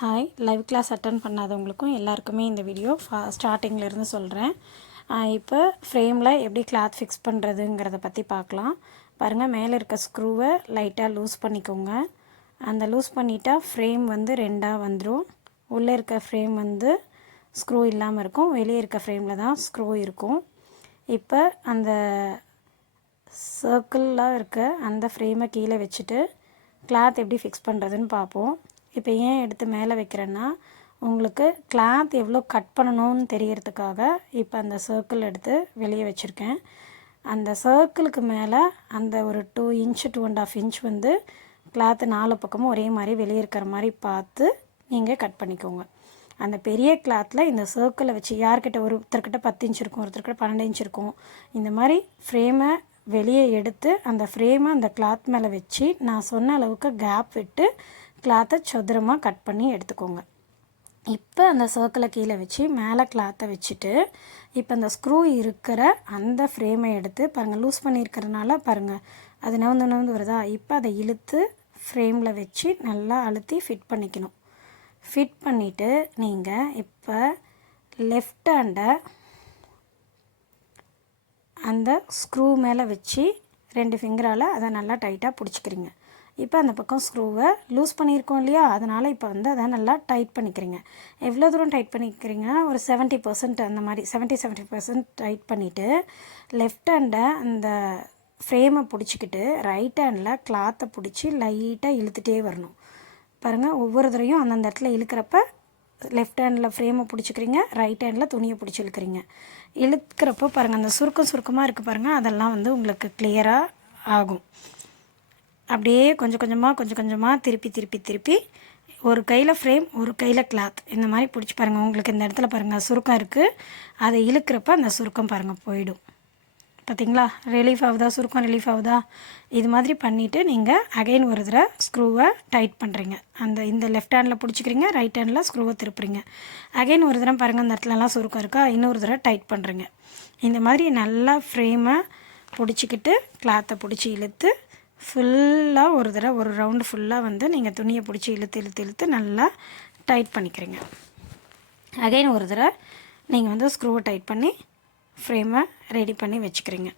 Hi, live class attend பண்ணாதவங்களுக்கும் எல்லாருக்குமே இந்த video ஸ்டார்டிங்கிலேருந்து சொல்கிறேன். இப்போ ஃப்ரேமில் எப்படி கிளாத் ஃபிக்ஸ் பண்ணுறதுங்கிறத பற்றி பார்க்கலாம். பாருங்கள், மேலே இருக்க ஸ்க்ரூவை லைட்டாக லூஸ் பண்ணிக்கோங்க. அந்த லூஸ் பண்ணிட்டா ஃப்ரேம் வந்து ரெண்டாக வந்துடும். உள்ளே இருக்க ஃப்ரேம் வந்து ஸ்க்ரூ இல்லாமல் இருக்கும், வெளியே இருக்க ஃப்ரேமில் தான் ஸ்க்ரூ இருக்கும். இப்போ அந்த சர்க்கிளாக இருக்க அந்த ஃப்ரேமை கீழே வச்சுட்டு கிளாத் எப்படி ஃபிக்ஸ் பண்ணுறதுன்னு பார்ப்போம். இப்போ ஏன் எடுத்து மேலே வைக்கிறேன்னா, உங்களுக்கு கிளாத் எவ்வளோ கட் பண்ணணும்னு தெரியறதுக்காக இப்போ அந்த சர்க்கிள் எடுத்து வெளியே வச்சுருக்கேன். அந்த சர்க்கிளுக்கு மேலே அந்த ஒரு 2 இன்ச் 2.5 இன்ச் வந்து கிளாத்து 4 பக்கமும் ஒரே மாதிரி வெளியே இருக்கிற மாதிரி பார்த்து நீங்கள் கட் பண்ணிக்கோங்க. அந்த பெரிய கிளாத்தில் இந்த சர்க்கிளை வச்சு யார்கிட்ட ஒருத்தர்கிட்ட 10 இன்ச் இருக்கும், ஒருத்தர்கிட்ட 12 இன்ச் இருக்கும். இந்த மாதிரி ஃப்ரேமை வெளியே எடுத்து அந்த ஃப்ரேமை அந்த கிளாத் மேலே வச்சு நான் சொன்ன அளவுக்கு கேப் விட்டு கிளாத்தை சதுரமாக கட் பண்ணி எடுத்துக்கோங்க. இப்போ அந்த சர்க்கிளை கீழே வச்சு மேலே கிளாத்தை வச்சுட்டு இப்போ அந்த ஸ்க்ரூ இருக்கிற அந்த ஃப்ரேமை எடுத்து பாருங்கள், லூஸ் பண்ணியிருக்கிறதுனால பாருங்கள் அது நவுந்து வருதா. இப்போ அதை இழுத்து ஃப்ரேமில் வச்சு நல்லா அழுத்தி ஃபிட் பண்ணிக்கணும். ஃபிட் பண்ணிவிட்டு நீங்கள் இப்போ லெஃப்ட் ஹேண்டை அந்த ஸ்க்ரூ மேலே வச்சு 2 ஃபிங்கரால் அதை நல்லா டைட்டாக பிடிச்சிக்கிறீங்க. இப்போ அந்த பக்கம் ஸ்க்ரூவை லூஸ் பண்ணியிருக்கோம் இல்லையா, அதனால் இப்போ வந்து அதை நல்லா டைட் பண்ணிக்கிறீங்க. எவ்வளோ தூரம் டைட் பண்ணிக்கிறீங்க, ஒரு 70% அந்த மாதிரி 70% டைட் பண்ணிவிட்டு லெஃப்ட் ஹேண்டை அந்த ஃப்ரேமை பிடிச்சிக்கிட்டு ரைட் ஹேண்டில் கிளாத்தை பிடிச்சி லைட்டாக இழுத்துகிட்டே வரணும். பாருங்கள், ஒவ்வொரு தடவையும் அந்தந்த இடத்துல இழுக்கிறப்ப லெஃப்ட் ஹேண்டில் ஃப்ரேமை பிடிச்சிக்கிறீங்க, ரைட் ஹேண்டில் துணியை பிடிச்சி இழுக்கிறீங்க. இழுக்கிறப்போ பாருங்கள் அந்த சுருக்கமாக இருக்குது பாருங்கள், அதெல்லாம் வந்து உங்களுக்கு கிளியராக ஆகும். அப்படியே கொஞ்சம் கொஞ்சமாக திருப்பி ஒரு கையில் ஃப்ரேம் ஒரு கையில் கிளாத் இந்த மாதிரி பிடிச்சி பாருங்கள். உங்களுக்கு இந்த இடத்துல பாருங்கள் சுருக்கம் இருக்குது, அதை இழுக்கிறப்ப அந்த சுருக்கம் பாருங்கள் போயிடும். பார்த்திங்களா, ரிலீஃப் ஆகுதா, சுருக்கம் ரிலீஃப் ஆகுதா. இது மாதிரி பண்ணிவிட்டு நீங்கள் அகைன் ஒரு தடவை ஸ்க்ரூவை டைட் பண்ணுறீங்க. இந்த லெஃப்ட் ஹேண்டில் பிடிச்சிக்கிறீங்க, ரைட் ஹேண்டில் ஸ்க்ரூவை திருப்புறீங்க. அகைன் ஒரு தடவை பாருங்கள் அந்த இடத்துலலாம் சுருக்கம் இருக்கா, இன்னொரு தடவை டைட் பண்ணுறீங்க. இந்த மாதிரி நல்லா ஃப்ரேமை பிடிச்சிக்கிட்டு கிளாத்தை பிடிச்சி இழுத்து ஃபுல்லாக ஒரு தடவை ஒரு ரவுண்டு ஃபுல்லாக வந்து நீங்கள் துணியை பிடிச்சி இழுத்து நல்லா டைட் பண்ணிக்கிறீங்க. அகைன் ஒரு தடவை நீங்கள் வந்து ஸ்க்ரூவை டைட் பண்ணி ஃப்ரேமை ரெடி பண்ணி வச்சுக்கிறீங்க.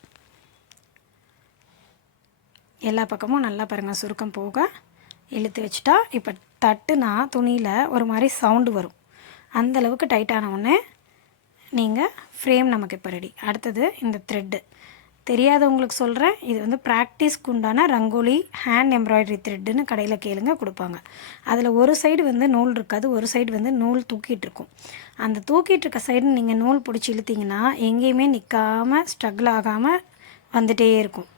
எல்லா பக்கமும் நல்லா பாருங்கள் சுருக்கம் போக இழுத்து வச்சுட்டா இப்போ தட்டுனா துணியில் ஒரு மாதிரி சவுண்டு வரும். அந்தளவுக்கு டைட்டான உடனே நீங்கள் ஃப்ரேம் நமக்கு இப்போ ரெடி. அடுத்தது இந்த த்ரெட்டு தெரியாதவங்களுக்கு சொல்கிறேன், இது வந்து ப்ராக்டிஸ்க்கு உண்டான ரங்கோலி ஹேண்ட் எம்ப்ராய்டரி த்ரெட்டுன்னு கடையில் கேளுங்க கொடுப்பாங்க. அதில் ஒரு சைடு வந்து நூல் இருக்காது, ஒரு சைடு வந்து நூல் தூக்கிட்டு இருக்கும். அந்த தூக்கிட்டு இருக்க சைடு நீங்கள் நூல் பிடிச்சி இழுத்திங்கன்னா எங்கேயுமே நிற்காமல் ஸ்ட்ரகிள் ஆகாமல் வந்துகிட்டே இருக்கும்.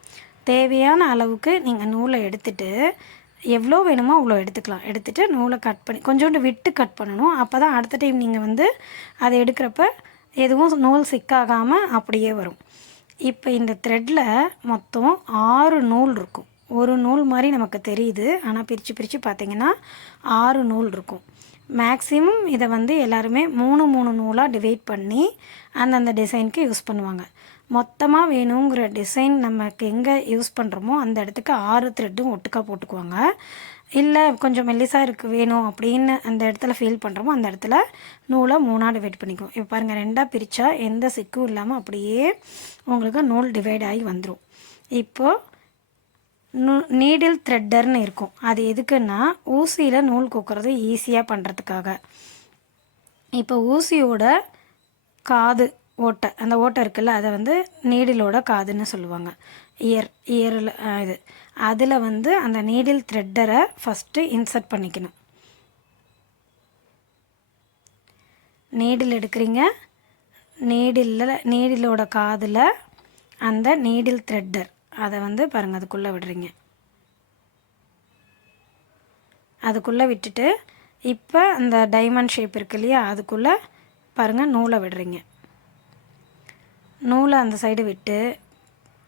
தேவையான அளவுக்கு நீங்கள் நூலை எடுத்துகிட்டு எவ்வளோ வேணுமோ அவ்வளோ எடுத்துக்கலாம். எடுத்துகிட்டு நூலை கட் பண்ணி கொஞ்சோண்டு விட்டு கட் பண்ணணும். அப்போ தான் அடுத்த டைம் நீங்கள் வந்து அதை எடுக்கிறப்ப எதுவும் நூல் சிக்காகாமல் அப்படியே வரும். இப்போ இந்த த்ரெட்டில் மொத்தம் 6 நூல் இருக்கும். ஒரு நூல் மாதிரி நமக்கு தெரியுது, ஆனால் பிரித்து பார்த்திங்கன்னா 6 நூல் இருக்கும். மேக்ஸிமம் இதை வந்து எல்லாருமே 3 நூலாக டிவைட் பண்ணி அந்தந்த டிசைனுக்கு யூஸ் பண்ணுவாங்க. மொத்தமாக வேணுங்கிற டிசைன் நமக்கு எங்கே யூஸ் பண்ணுறோமோ அந்த இடத்துக்கு 6 த்ரெட்டும் ஒட்டுக்காக போட்டுக்குவாங்க. இல்லை கொஞ்சம் மெல்லிசாக இருக்குது வேணும் அப்படின்னு அந்த இடத்துல ஃபீல் பண்ணுறோமோ அந்த இடத்துல நூலை 3ஆக டிவைட் பண்ணிக்குவோம். இப்போ பாருங்கள், 2ஆக பிரித்தா எந்த சிக்கும் இல்லாமல் அப்படியே உங்களுக்கு நூல் டிவைட் ஆகி வந்துடும். இப்போது நீடில் த்ரெட்டர்னு இருக்கும். அது எதுக்குன்னா ஊசியில் நூல் கோக்குறது ஈஸியாக பண்ணுறதுக்காக. இப்போ ஊசியோட காது ஓட்டை, அந்த ஓட்டை இருக்குல்ல, அதை வந்து நீடிலோட காதுன்னு சொல்லுவாங்க. இயரில் இது அதில் வந்து அந்த நீடில் த்ரெட்டரை ஃபஸ்ட்டு இன்சர்ட் பண்ணிக்கணும். நீடில் எடுக்கிறீங்க, நீடிலோட காதில் அந்த நீடில் த்ரெட்டர் அதை வந்து பாருங்கள் அதுக்குள்ளே விடுறீங்க. அதுக்குள்ளே விட்டுட்டு இப்போ அந்த டைமண்ட் ஷேப் இருக்கு இல்லையா, அதுக்குள்ளே பாருங்கள் நூலை விடுறீங்க. நூலை அந்த சைடு விட்டு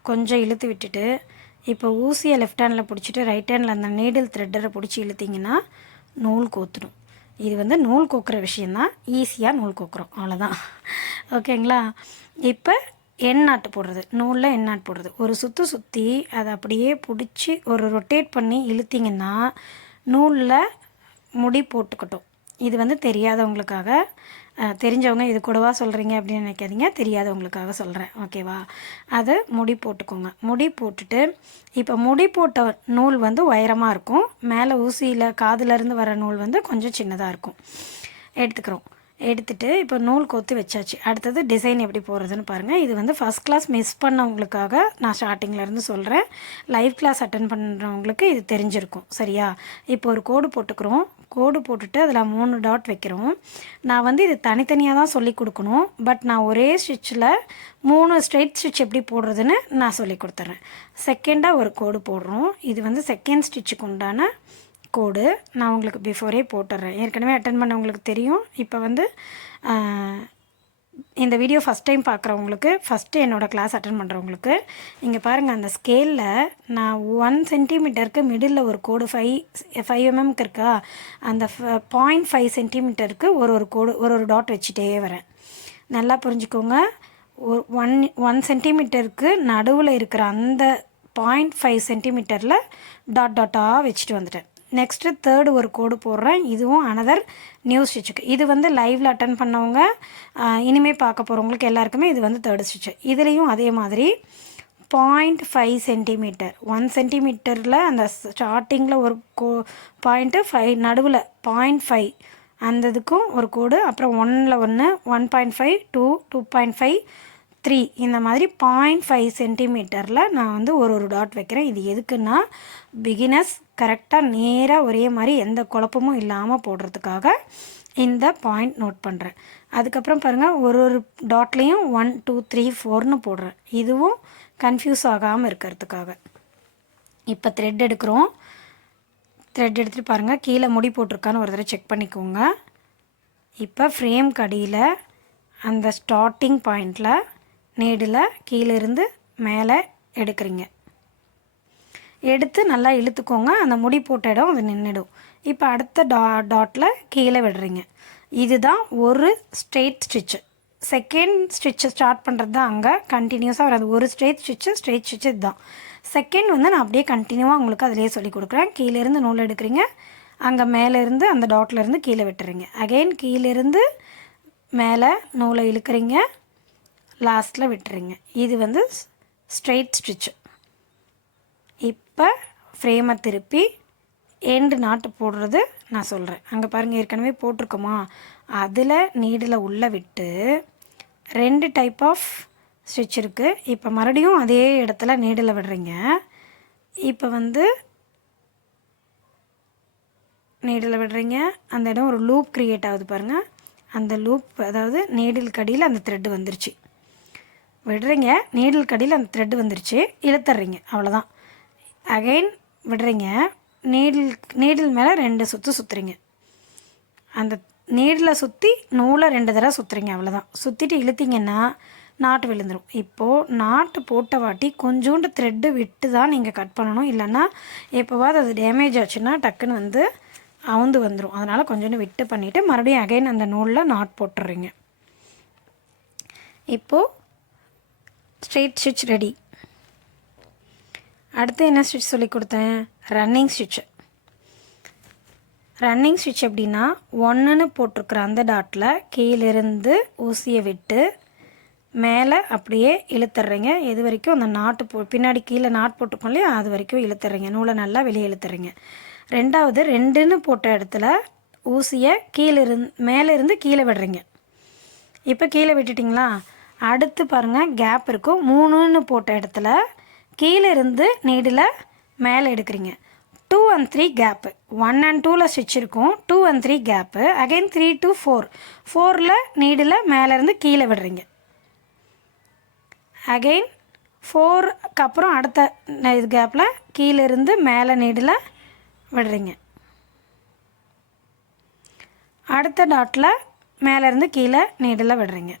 கொஞ்சம் இழுத்து விட்டுட்டு இப்போ ஊசியை லெஃப்ட் ஹேண்டில் பிடிச்சிட்டு ரைட் ஹேண்டில் அந்த நீடில் த்ரெட்டரை பிடிச்சி இழுத்திங்கன்னா நூல் கோத்துடும். இது வந்து நூல் கோக்குற விஷயந்தான், ஈஸியாக நூல் கோக்குறோம், அவ்வளோதான். ஓகேங்களா. இப்போ எண்ணாட்டு போடுறது, நூலில் எண்ணாட்டு போடுறது, ஒரு சுற்றி அதை அப்படியே பிடிச்சி ஒரு ரொட்டேட் பண்ணி இழுத்திங்கன்னா நூலில் முடி போட்டுக்கட்டும். இது வந்து தெரியாதவங்களுக்காக, தெரிஞ்சவங்க இது கூடவா சொல்கிறீங்க அப்படின்னு நினைக்காதீங்க, தெரியாதவங்களுக்காக சொல்கிறேன். ஓகேவா? அது முடி போட்டுக்கோங்க. முடி போட்டுட்டு இப்போ முடி போட்ட நூல் வந்து உயரமாக இருக்கும், மேலே ஊசியில் காதுலேருந்து வர நூல் வந்து கொஞ்சம் சின்னதாக இருக்கும். எடுத்துக்கிறோம். எடுத்துகிட்டு இப்போ நூல் கோத்து வச்சாச்சு. அடுத்தது டிசைன் எப்படி போடுறதுன்னு பாருங்கள். இது வந்து ஃபஸ்ட் கிளாஸ் மிஸ் பண்ணவங்களுக்காக நான் ஸ்டார்டிங்லேருந்து சொல்கிறேன். லைவ் கிளாஸ் அட்டன் பண்ணுறவங்களுக்கு இது தெரிஞ்சிருக்கும். சரியா? இப்போ ஒரு கோடு போட்டுக்கிறோம். கோடு போட்டுட்டு அதில் 3 டாட் வைக்கிறோம். நான் வந்து இது தனித்தனியாக தான் சொல்லி கொடுக்கணும், பட் நான் ஒரே ஸ்டிச்சில் 3 ஸ்ட்ரெயிட் ஸ்டிச் எப்படி போடுறதுன்னு நான் சொல்லி கொடுத்துட்றேன். செகண்டாக ஒரு கோடு போடுறோம். இது வந்து செகண்ட் ஸ்டிச்சுக்கு உண்டான கோடு நான் உங்களுக்கு பிஃபோரே போட்டுடுறேன். ஏற்கனவே அட்டன் பண்ணவங்களுக்கு தெரியும். இப்போ வந்து இந்த வீடியோ ஃபஸ்ட் டைம் பார்க்குறவங்களுக்கு, ஃபஸ்ட்டு என்னோடய கிளாஸ் அட்டன் பண்ணுறவங்களுக்கு, இங்கே பாருங்கள், அந்த ஸ்கேலில் நான் 1 சென்டிமீட்டருக்கு மிடில் ஒரு கோடு 5 எம்எம்க்கு இருக்கா, அந்த 0.5 சென்டிமீட்டருக்கு ஒரு கோடு ஒரு டாட் வச்சுட்டே வரேன். நல்லா புரிஞ்சுக்கோங்க. 1 சென்டிமீட்டருக்கு நடுவில் இருக்கிற அந்த 0.5 சென்டிமீட்டரில் டாட்டாக வச்சுட்டு வந்துட்டேன். நெக்ஸ்ட்டு தேர்டு ஒரு கோடு போடுறேன். இதுவும் அனதர் நியூ ஸ்டிச்சுக்கு. இது வந்து லைவில் அட்டன் பண்ணவங்க, இனிமேல் பார்க்க போகிறவங்களுக்கு எல்லாருக்குமே இது வந்து தேர்டு ஸ்டிச்சு. இதுலேயும் அதே மாதிரி 0.5 சென்டிமீட்டர், 1 சென்டிமீட்டரில் அந்த ஸ்டார்டிங்கில் ஒரு 0.5, நடுவில் 0.5 அந்த இதுக்கும் ஒரு கோடு, அப்புறம் 1ல் 1, 1.5, 2, 2.5, 3 இந்த மாதிரி 0.5 சென்டிமீட்டரில் நான் வந்து ஒரு டாட் வைக்கிறேன். இது எதுக்குன்னா பிகினர்ஸ் கரெக்டாக நேராக ஒரே மாதிரி எந்த குழப்பமும் இல்லாமல் போடுறதுக்காக இந்த பாயிண்ட் நோட் பண்ணுறேன். அதுக்கப்புறம் பாருங்கள், ஒரு டாட்லேயும் 1, 2, 3, 4ன்னு போடுறேன். இதுவும் கன்ஃபியூஸ் ஆகாமல் இருக்கிறதுக்காக. இப்போ த்ரெட் எடுக்கிறோம். த்ரெட் எடுத்துகிட்டு பாருங்கள், கீழே முடி போட்டிருக்கான்னு ஒரு தடவை செக் பண்ணிக்கோங்க. இப்போ ஃப்ரேம் கடியில் அந்த ஸ்டார்டிங் பாயிண்டில் நீடில் கீழேருந்து மேலே எடுக்கிறீங்க. எடுத்து நல்லா இழுத்துக்கோங்க. அந்த முடி போட்ட இடம் அது நின்றுடும். இப்போ அடுத்த டாட்டில் கீழே விடுறீங்க. இதுதான் ஒரு ஸ்ட்ரெயிட் ஸ்டிச்சு. செகண்ட் ஸ்டிச்சை ஸ்டார்ட் பண்ணுறது தான் அங்கே கண்டினியூஸாக வராது. ஒரு ஸ்ட்ரெயிட் ஸ்டிச்சு இதுதான். செகண்ட் வந்து நான் அப்படியே கண்டினியூவாக உங்களுக்கு அதிலே சொல்லி கொடுக்குறேன். கீழேருந்து நூல் எடுக்கிறீங்க, அங்கே மேலேருந்து அந்த டாட்லேருந்து கீழே விட்டுறீங்க. அகெயின் கீழேருந்து மேலே நூலை இழுக்கிறீங்க, லாஸ்ட்டில் விட்டுறீங்க. இது வந்து ஸ்ட்ரெயிட் ஸ்டிச்சு. இப்போ ஃப்ரேமை திருப்பி எண்டு நாட்டு போடுறது நான் சொல்கிறேன். அங்கே பாருங்கள், ஏற்கனவே போட்டிருக்கோமா, அதில் நீடில் உள்ளே விட்டு 2 டைப் ஆஃப் ஸ்டிச் இருக்குது. இப்போ மறுபடியும் அதே இடத்துல நீடில் விடுறீங்க. இப்போ வந்து நீடில் விடுறீங்க, அந்த இடம் ஒரு லூப் க்ரியேட் ஆகுது பாருங்கள். அந்த லூப், அதாவது நீடில் கடியில் அந்த த்ரெட்டு வந்துருச்சு. விடுறீங்க, நீடில் கடியில் அந்த த்ரெட்டு வந்துருச்சு, இழுத்துறீங்க, அவ்வளோதான். அகைன் விடுறீங்க, நீடில் மேலே 2 சுற்றுறீங்க. அந்த நீடில் சுற்றி நூலை 2 தடவை சுற்றுறீங்க, அவ்வளோதான். சுற்றிட்டு இழுத்திங்கன்னா நாட்டு விழுந்துடும். இப்போது நாட்டு போட்ட வாட்டி கொஞ்சோண்டு த்ரெட்டு விட்டு தான் நீங்கள் கட் பண்ணணும். இல்லைன்னா எப்போவாது அது டேமேஜ் ஆச்சுன்னா டக்குன்னு வந்து அவுந்து வந்துடும். அதனால் கொஞ்சோண்டு விட்டு பண்ணிவிட்டு மறுபடியும் அகைன் அந்த நூலில் நாட் போட்டுடுறீங்க. இப்போது ஸ்ட்ரெயிட் ஸ்டிச் ரெடி. அடுத்து என்ன ஸ்டிச் சொல்லி கொடுத்தேன்? Running stitch. ரன்னிங் ஸ்டிச் எப்படின்னா, 1ன்னு போட்டிருக்கிற அந்த டாட்டில் கீழிருந்து ஊசியை விட்டு மேலே அப்படியே இழுத்துறீங்க. எது வரைக்கும் அந்த நாட்டு பின்னாடி கீழே நாட் போட்டுக்கோம் இல்லையா, அது வரைக்கும் இழுத்துறீங்க. நூலை நல்லா வெளியே இழுத்துறீங்க. ரெண்டாவது 2ன்னு போட்ட இடத்துல ஊசியை மேலேருந்து கீழே விடுறீங்க. இப்போ கீழே விட்டுட்டிங்களா? அடுத்து பாருங்கள், கேப் இருக்கும். 3ன்னு போட்ட இடத்துல கீழே இருந்து நீடில் மேலே எடுக்கிறீங்க. 2 and 3 கேப்பு. 1 and 2ல் ஸ்டிச் இருக்கும், 2 and 3 கேப்பு. அகைன் 3 to 4, 4ல் நீடில் மேலேருந்து கீழே விடுறீங்க. அகைன் 4க்கு அப்புறம் அடுத்த இது கேப்பில் கீழேருந்து மேலே நீடில் விடுறீங்க. அடுத்த டாட்டில் மேலேருந்து கீழே நீடில் விடுறீங்க.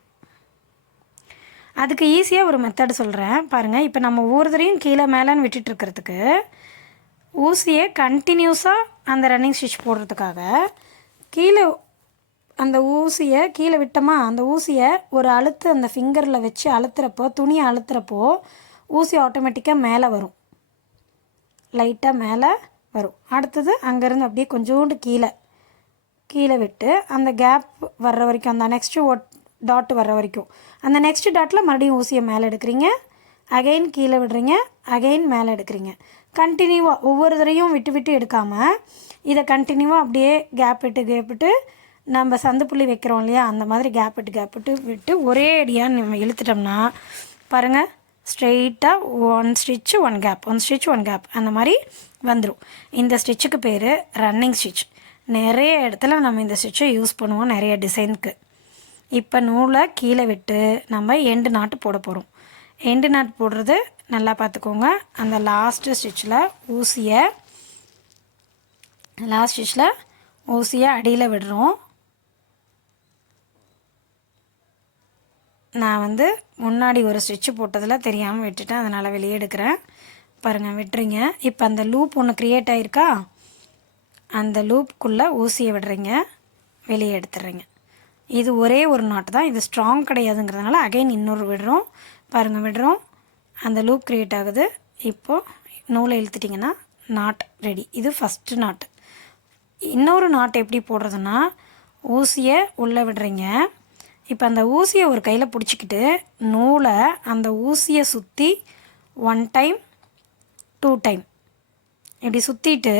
அதுக்கு ஈஸியாக ஒரு மெத்தட் சொல்கிறேன் பாருங்கள். இப்போ நம்ம ஒவ்வொருத்தரையும் கீழே மேலேன்னு விட்டுட்டுருக்கிறதுக்கு ஊசியை கண்டினியூஸாக அந்த ரன்னிங் ஸ்டிச் போடுறதுக்காக கீழே அந்த ஊசியை கீழே விட்டோமா, அந்த ஊசியை ஒரு அழுத்து அந்த ஃபிங்கரில் வச்சு அழுத்துறப்போ, துணியை அழுத்துறப்போ ஊசி ஆட்டோமேட்டிக்காக மேலே வரும், லைட்டாக மேலே வரும். அடுத்தது அங்கேருந்து அப்படியே கொஞ்சோண்டு கீழே விட்டு அந்த கேப் வர்ற வரைக்கும், அந்த நெக்ஸ்ட்டு டாட் வர்ற வரைக்கும், அந்த நெக்ஸ்ட் டாட்டில் மறுபடியும் ஊசியை மேலே எடுக்கிறீங்க, அகைன் கீழே விடுறீங்க, அகைன் மேலே எடுக்கிறீங்க. கண்டினியூவாக ஒவ்வொரு தடையும் விட்டு விட்டு எடுக்காமல் இதை கண்டினியூவாக அப்படியே கேப் விட்டு நம்ம சந்து புள்ளி வைக்கிறோம் இல்லையா, அந்த மாதிரி கேப் விட்டு ஒரே அடியாக நம்ம இழுத்துட்டோம்னா பாருங்கள், ஸ்ட்ரெயிட்டாக 1 ஸ்டிச்சு 1 கேப் 1 ஸ்டிச் 1 கேப் அந்த மாதிரி வந்துடும். இந்த ஸ்டிச்சுக்கு பேர் ரன்னிங் ஸ்டிச். நிறைய இடத்துல நம்ம இந்த ஸ்டிச்சை யூஸ் பண்ணுவோம் நிறைய டிசைனுக்கு. இப்போ நூலை கீழே விட்டு நம்ம எண்டு நாட்டு போட போகிறோம். எண்டு நாட் போடுறது நல்லா பார்த்துக்கோங்க. அந்த லாஸ்ட்டு ஸ்டிச்சில் ஊசியை அடியில் விடுறோம். நான் முன்னாடி ஒரு ஸ்டிச்சு போட்டதில் தெரியாமல் விட்டுட்டேன், அதனால் வெளியே எடுக்கிறேன். பாருங்கள், விட்டுறீங்க. இப்போ அந்த லூப் ஒன்று க்ரியேட் ஆகிருக்கா, அந்த லூப்புக்குள்ளே ஊசியை விடுறீங்க, வெளியே எடுத்துடுறீங்க. இது ஒரே ஒரு நாட்டு தான், இது ஸ்ட்ராங் கிடையாதுங்கிறதுனால அகைன் இன்னொரு விடுறோம். பாருங்கள், விடுறோம், அந்த லூப் க்ரியேட் ஆகுது. இப்போது நூலை இழுத்துட்டிங்கன்னா நாட் ரெடி. இது ஃபஸ்ட்டு நாட்டு. இன்னொரு நாட்டு எப்படி போடுறதுன்னா, ஊசியை உள்ளே விடுறீங்க. இப்போ அந்த ஊசியை ஒரு கையில் பிடிச்சிக்கிட்டு நூலை அந்த ஊசியை சுற்றி 1 டைம் 2 டைம் இப்படி சுற்றிட்டு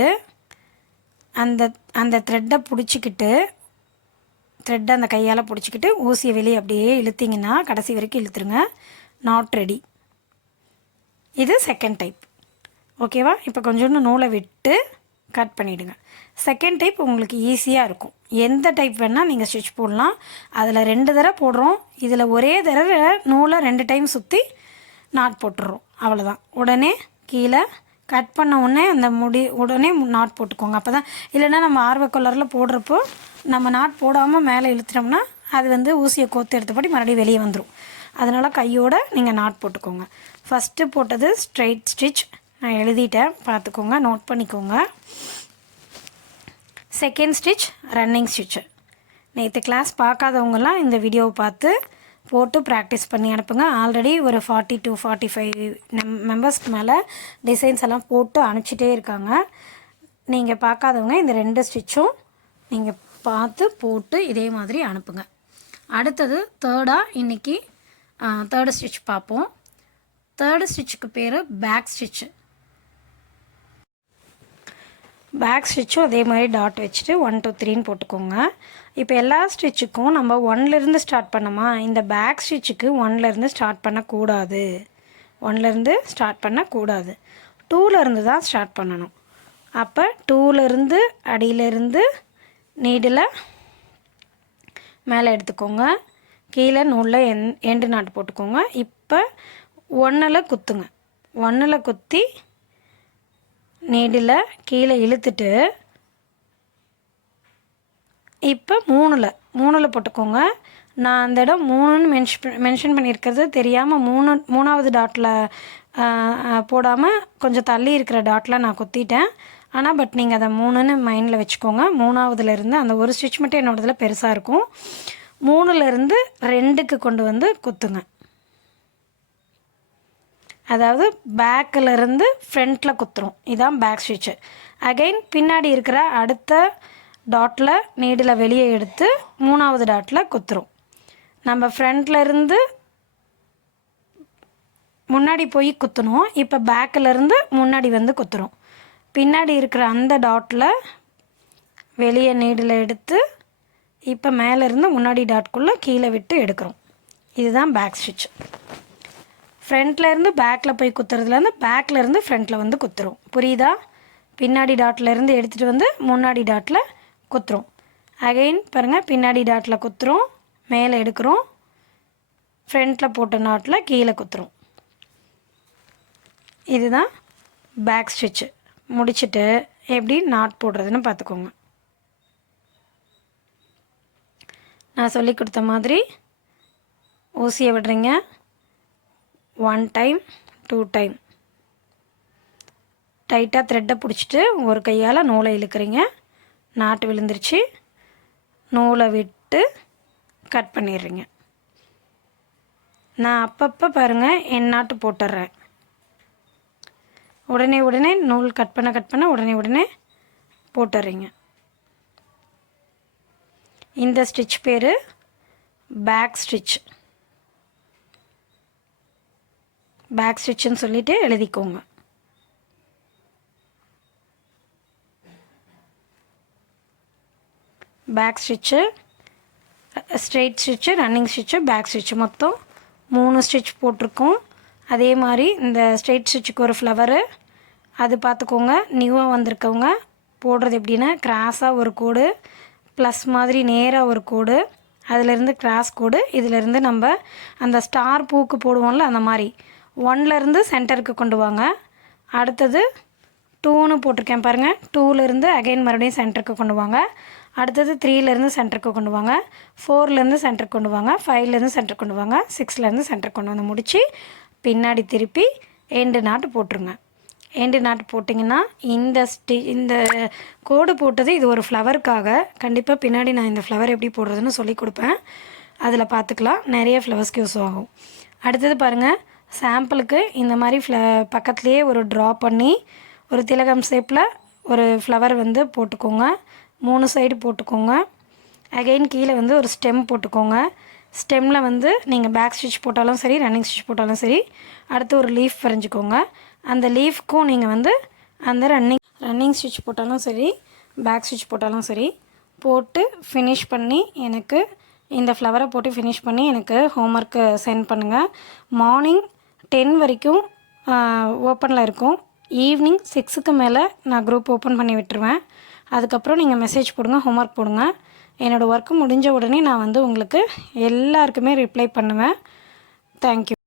அந்த த்ரெட்டை பிடிச்சிக்கிட்டு அந்த கையால் பிடிச்சிக்கிட்டு ஊசியை வெளியே அப்படியே இழுத்திங்கன்னா கடைசி வரைக்கும் இழுத்துருங்க. Knot ready. இது செகண்ட் டைப். ஓகேவா? இப்போ கொஞ்சோண்டு நூலை விட்டு கட் பண்ணிவிடுங்க. செகண்ட் டைப் உங்களுக்கு ஈஸியாக இருக்கும். எந்த டைப் வேணால் நீங்கள் ஸ்டிச் போடலாம். அதில் 2 தடவை போடுறோம், இதில் ஒரே தடவை நூலை 2 டைம் சுற்றி நாட் போட்டுடுறோம். அவ்வளோதான். உடனே கீழே கட் பண்ண உடனே அந்த உடனே நாட் போட்டுக்கோங்க. அப்போ தான், இல்லைன்னா நம்ம ஆர்வக்கொள்ளரில் போடுறப்போ நம்ம நாட் போடாமல் மேலே இழுத்துட்டோம்னா அது ஊசியை கோத்து எடுத்தபடி மறுபடியும் வெளியே வந்துடும். அதனால் கையோடு நீங்கள் நாட் போட்டுக்கோங்க. ஃபஸ்ட்டு போட்டது ஸ்ட்ரைட் ஸ்டிச், நான் எழுதிட்டேன், பார்த்துக்கோங்க, நோட் பண்ணிக்கோங்க. Second stitch running stitch. நேற்று கிளாஸ் பார்க்காதவங்கலாம் இந்த வீடியோவை பார்த்து போட்டு ப்ராக்டிஸ் பண்ணி அனுப்புங்க. ஆல்ரெடி ஒரு 40 to 45 மெம்பர்ஸ்க்கு மேலே டிசைன்ஸ் எல்லாம் போட்டு அனுப்பிச்சிட்டே இருக்காங்க. நீங்கள் பார்க்காதவங்க இந்த 2 ஸ்டிச்சும் நீங்கள் பார்த்து போட்டு இதே மாதிரி அனுப்புங்க. அடுத்தது தேர்டாக இன்றைக்கி தேர்டு ஸ்டிச் பார்ப்போம். தேர்டு ஸ்டிச்சுக்கு பேர் பேக் ஸ்டிச்சு. பேக் ஸ்டிச்சும் அதே மாதிரி டாட் வச்சுட்டு 1 2 3ன்னு போட்டுக்கோங்க. இப்போ எல்லா ஸ்டிச்சுக்கும் நம்ம 1லேருந்து ஸ்டார்ட் பண்ணோமா, இந்த பேக் ஸ்டிச்சுக்கு 1லேருந்து ஸ்டார்ட் பண்ணக்கூடாது. 2லேருந்து தான் ஸ்டார்ட் பண்ணணும். அப்போ 2லேருந்து அடியிலேருந்து நீடில் மேலே எடுத்துக்கோங்க, கீழே நூலில் எண்டு நாட்டு போட்டுக்கோங்க. இப்போ 1ல் குத்துங்க. 1ல் குத்தி நீடில் கீழே இழுத்துட்டு இப்போ 3ல் போட்டுக்கோங்க. நான் அந்த இடம் 3ன்னு மென்ஷன் பண்ணியிருக்கிறது தெரியாமல் 3வது டாட்டில் போடாமல் கொஞ்சம் தள்ளி இருக்கிற டாட்டில் நான் குத்திட்டேன். ஆனால் நீங்கள் அதை 3ன்னு மைண்டில் வச்சுக்கோங்க. 3வதுலேருந்து அந்த ஒரு ஸ்டிச் மட்டும் என்னோடதில் பெருசாக இருக்கும். 3லேருந்து 2க்கு கொண்டு குத்துங்க. அதாவது பேக்கிலேருந்து ஃப்ரண்ட்டில் குத்துரும். இதுதான் பேக் ஸ்டிச்சு. அகைன் பின்னாடி இருக்கிற அடுத்த டாட்டில் நீடில் வெளியே எடுத்து 3வது டாட்டில் குத்துரும். நம்ம ஃப்ரண்ட்லேருந்து முன்னாடி போய் குத்தணும். இப்போ பேக்கிலேருந்து முன்னாடி குத்துரும். பின்னாடி இருக்கிற அந்த டாட்டில் வெளியே நீடில் எடுத்து இப்போ மேலேருந்து முன்னாடி டாட்குள்ளே கீழே விட்டு எடுக்கிறோம். இதுதான் பேக் ஸ்டிச். ஃப்ரண்ட்லேருந்து பேக்கில் போய் குத்துறதுலேருந்து பேக்லேருந்து ஃப்ரண்ட்டில் குத்துரும். புரியுதா? பின்னாடி டாட்லேருந்து எடுத்துகிட்டு முன்னாடி டாட்டில் குத்துரும். அகைன் பாருங்கள், பின்னாடி டாட்டில் குத்துரும், மேலே எடுக்கிறோம், ஃப்ரண்ட்டில் போட்ட நாட்டில் கீழே குத்துரும். இதுதான் பேக் ஸ்டிச்சு. முடிச்சுட்டு எப்படி நாட் போடுறதுன்னு பார்த்துக்கோங்க. நான் சொல்லி கொடுத்த மாதிரி ஊசியை விடுறீங்க, 1 டைம் 2 டைம் டைட்டாக த்ரெட்டை பிடிச்சிட்டு ஒரு கையால் நூலை இழுக்கிறீங்க. நாட்டு விழுந்துருச்சு, நூலை விட்டு கட் பண்ணிடுறீங்க. நான் அப்பப்போ பாருங்கள் என் நாட்டு போட்டுடுறேன். உடனே நூல் கட் பண்ண உடனே போட்டுடுறீங்க. இந்த ஸ்டிச் பேர் பேக் ஸ்டிச். பேக் ஸ்டிச்சுன்னு சொல்லிவிட்டு எழுதிக்கோங்க. Back stitch, straight stitch, running stitch, back stitch மொத்தம் 3 ஸ்டிச் போட்டிருக்கோம். அதே மாதிரி இந்த ஸ்ட்ரெயிட் ஸ்டிச்சுக்கு ஒரு ஃப்ளவரு, அது பார்த்துக்கோங்க. நியூவாக வந்திருக்கவங்க போடுறது எப்படின்னா கிராஸாக ஒரு கோடு, ப்ளஸ் மாதிரி நேராக ஒரு கோடு, அதிலேருந்து கிராஸ் கோடு, இதிலேருந்து நம்ம அந்த ஸ்டார் பூக்கு போடுவோம்ல அந்த மாதிரி 1லேருந்து சென்டருக்கு கொண்டு வாங்க. அடுத்தது 2ன்னு போட்டிருக்கேன் பாருங்கள், 2லேருந்து அகைன் மறுபடியும் சென்டருக்கு கொண்டு வாங்க. அடுத்தது 3லேருந்து சென்டருக்கு கொண்டு வாங்க, 4லேருந்து சென்டருக்கு கொண்டு வாங்க, 5லேருந்து சென்டருக்கு கொண்டு வாங்க, 6லேருந்து சென்டருக்கு கொண்டு வந்து முடித்து பின்னாடி திருப்பி எண்டு நாட்டு போட்டுருங்க. எண்டு நாட்டு போட்டிங்கன்னா இந்த கோடு போட்டது இது ஒரு ஃப்ளவருக்காக. கண்டிப்பாக பின்னாடி நான் இந்த ஃப்ளவர் எப்படி போடுறதுன்னு சொல்லி கொடுப்பேன், அதில் பார்த்துக்கலாம். நிறைய ஃப்ளவர்ஸ்க்கு யூஸ் ஆகும். அடுத்தது பாருங்கள், சாம்பிளுக்கு இந்த மாதிரி பக்கத்துலேயே ஒரு ட்ரா பண்ணி ஒரு திலகம் ஷேப்பில் ஒரு ஃப்ளவர் வந்து போட்டுக்கோங்க. 3 சைடு போட்டுக்கோங்க. அகெயின் கீழே வந்து ஒரு ஸ்டெம் போட்டுக்கோங்க. ஸ்டெம்மில் வந்து நீங்கள் பேக் ஸ்டிச் போட்டாலும் சரி, ரன்னிங் ஸ்டிச் போட்டாலும் சரி. அடுத்து ஒரு லீஃப் வரைஞ்சிக்கோங்க. அந்த லீஃப்க்கும் நீங்கள் வந்து அந்த ரன்னிங் ஸ்டிச் போட்டாலும் சரி, பேக் ஸ்டிச் போட்டாலும் சரி போட்டு ஃபினிஷ் பண்ணி எனக்கு இந்த ஃப்ளவரை போட்டு ஃபினிஷ் பண்ணி எனக்கு ஹோம்ஒர்க்கு சென்ட் பண்ணுங்கள். மார்னிங் 10 வரைக்கும் ஓப்பனில் இருக்கும். ஈவினிங் 6க்கு மேலே நான் குரூப் ஓப்பன் பண்ணி விட்டுருவேன். அதுக்கப்புறம் நீங்கள் மெசேஜ் போடுங்க, ஹோம்ஒர்க் போடுங்க. என்னோடய ஒர்க்கு முடிஞ்ச உடனே நான் வந்து உங்களுக்கு எல்லாருக்குமே ரிப்ளை பண்ணுவேன். தேங்க்யூ.